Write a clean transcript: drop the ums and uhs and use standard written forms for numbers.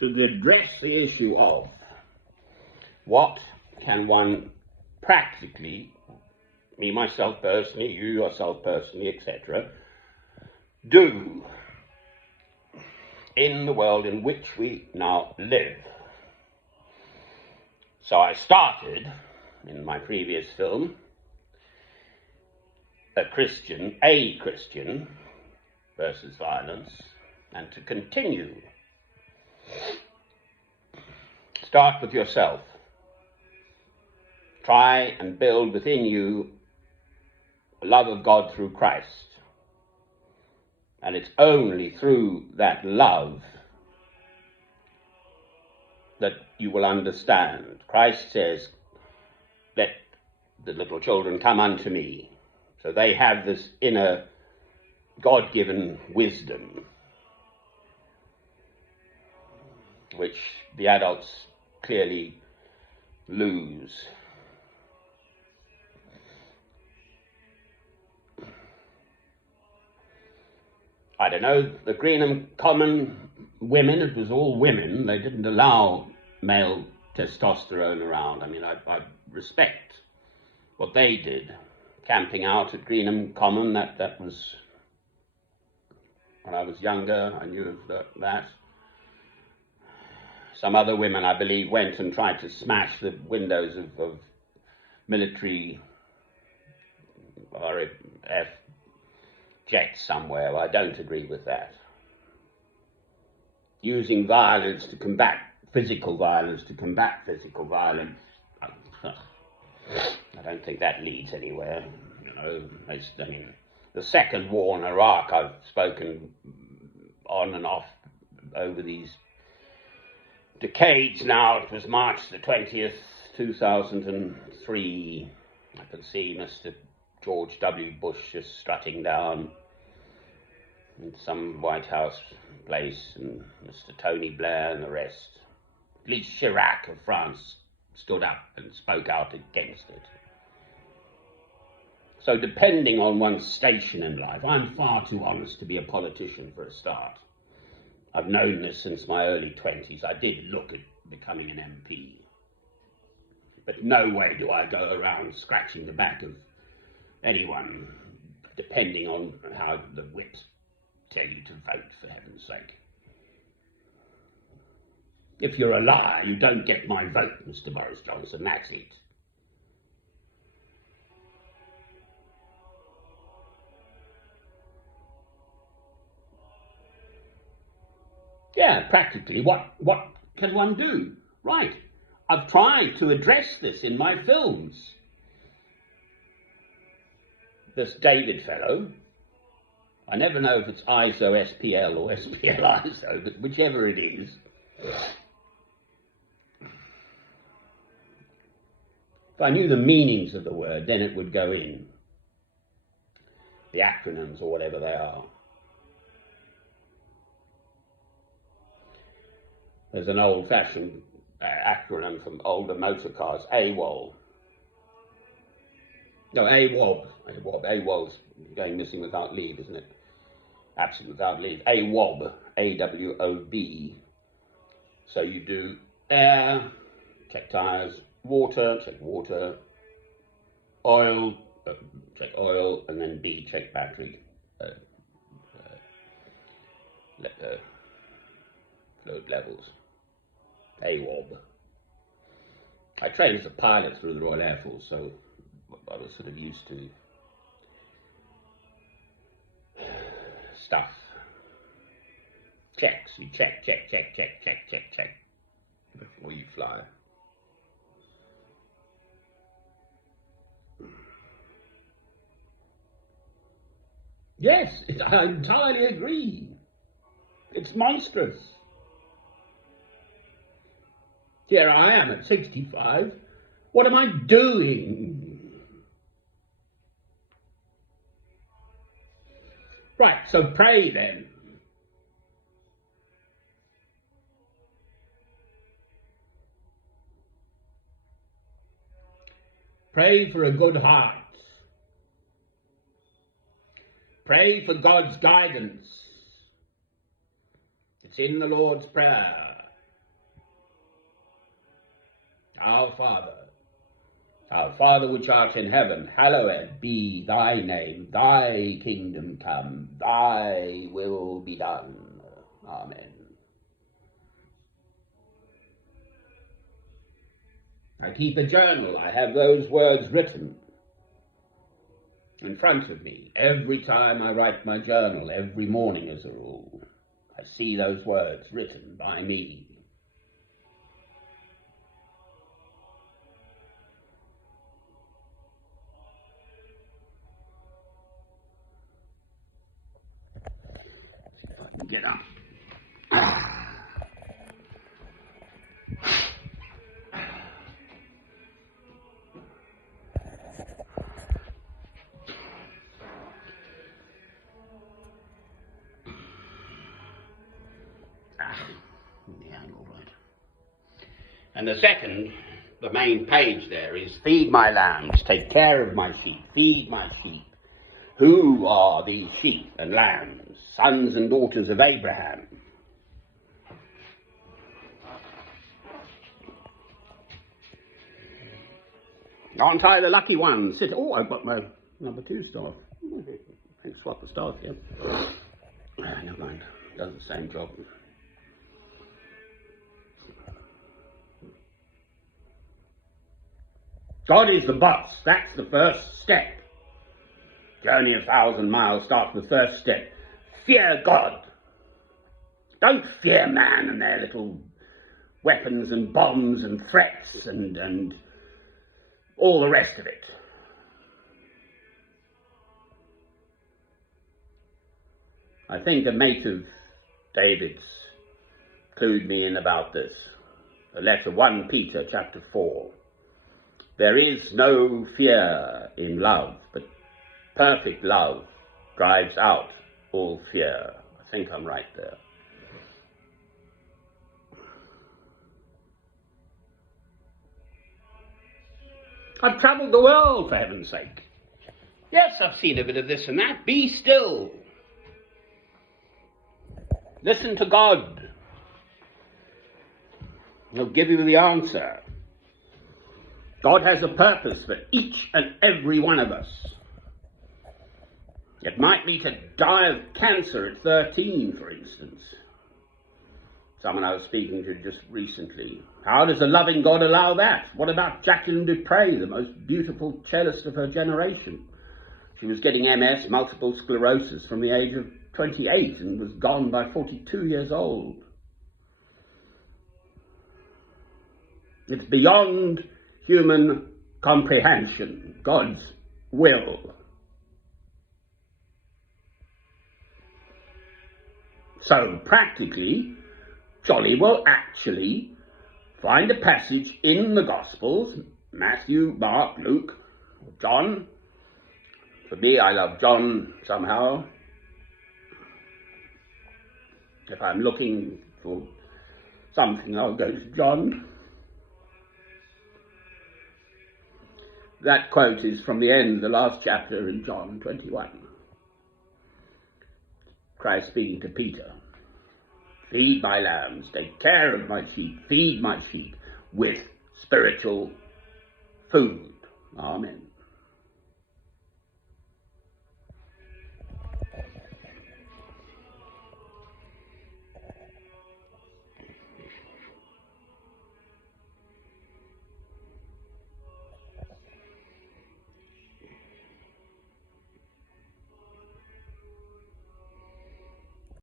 to address the issue of what can one practically, me, myself personally, you, yourself personally, etc., do in the world in which we now live. So I started, in my previous film, a Christian versus violence, and to continue. Start with yourself. Try and build within you the love of God through Christ. And it's only through that love that you will understand. Christ says, let the little children come unto me. So they have this inner God-given wisdom, which the adults clearly lose. I don't know, the Greenham Common women, it was all women, they didn't allow male testosterone around. I mean, I respect what they did. Camping out at Greenham Common, that was, when I was younger, I knew of that. Some other women, I believe, went and tried to smash the windows of military RAF jets somewhere. Well, I don't agree with that. Using violence to combat physical violence, I don't think that leads anywhere. You know, I mean, the second war in Iraq, I've spoken on and off over these decades now. It was March the 20th, 2003. I can see Mr. George W. Bush just strutting down in some White House place, and Mr. Tony Blair and the rest. At least Chirac of France stood up and spoke out against it. So depending on one's station in life, I'm far too honest to be a politician for a start. I've known this since my early 20s. I did look at becoming an MP. But no way do I go around scratching the back of anyone, depending on how the whips tell you to vote, for heaven's sake. If you're a liar, you don't get my vote, Mr. Boris Johnson, that's it. Yeah, practically, what can one do? Right, I've tried to address this in my films. This David fellow, I never know if it's ISO SPL or SPL ISO, but whichever it is, if I knew the meanings of the word, then it would go in. The acronyms or whatever they are. There's an old-fashioned acronym from older motor cars, AWOL. No, AWOB. AWOL's going missing without leave, isn't it? Absent without leave. AWOB. AWOB. So you do air, check tyres, water, check water, oil, check oil, and then B, check battery. Fluid levels. AWOB. I trained as a pilot through the Royal Air Force, so I was sort of used to stuff. Checks. You check before you fly. Yes, I entirely agree. It's monstrous. Here I am at 65. What am I doing? Right, so pray then. Pray for a good heart. Pray for God's guidance. It's in the Lord's Prayer. Our Father which art in heaven, hallowed be thy name. Thy kingdom come, thy will be done. Amen. I keep a journal. I have those words written in front of me. Every time I write my journal, every morning as a rule, I see those words written by me. Get up. Yeah, all right. And the second, the main page there is feed my lambs, take care of my sheep, feed my sheep. Who are these sheep and lambs, sons and daughters of Abraham? Aren't I the lucky one? Oh, I've got my number 2 staff. I swap the staff here. Never mind, does the same job. God is the boss. That's the first step. Journey 1,000 miles, start with the first step. Fear God. Don't fear man and their little weapons and bombs and threats and all the rest of it. I think a mate of David's clued me in about this. The letter 1 Peter chapter 4. There is no fear in love, but perfect love drives out all fear. I think I'm right there. I've travelled the world, for heaven's sake. Yes, I've seen a bit of this and that. Be still. Listen to God. He'll give you the answer. God has a purpose for each and every one of us. It might be to die of cancer at 13, for instance. Someone I was speaking to just recently. How does a loving God allow that? What about Jacqueline Dupre, the most beautiful cellist of her generation? She was getting MS, multiple sclerosis, from the age of 28 and was gone by 42 years old. It's beyond human comprehension, God's will. So practically, jolly well actually find a passage in the Gospels, Matthew, Mark, Luke, John. For me, I love John somehow. If I'm looking for something, I'll go to John. That quote is from the end, the last chapter in John 21. Christ speaking to Peter. Feed my lambs, take care of my sheep, feed my sheep with spiritual food. Amen.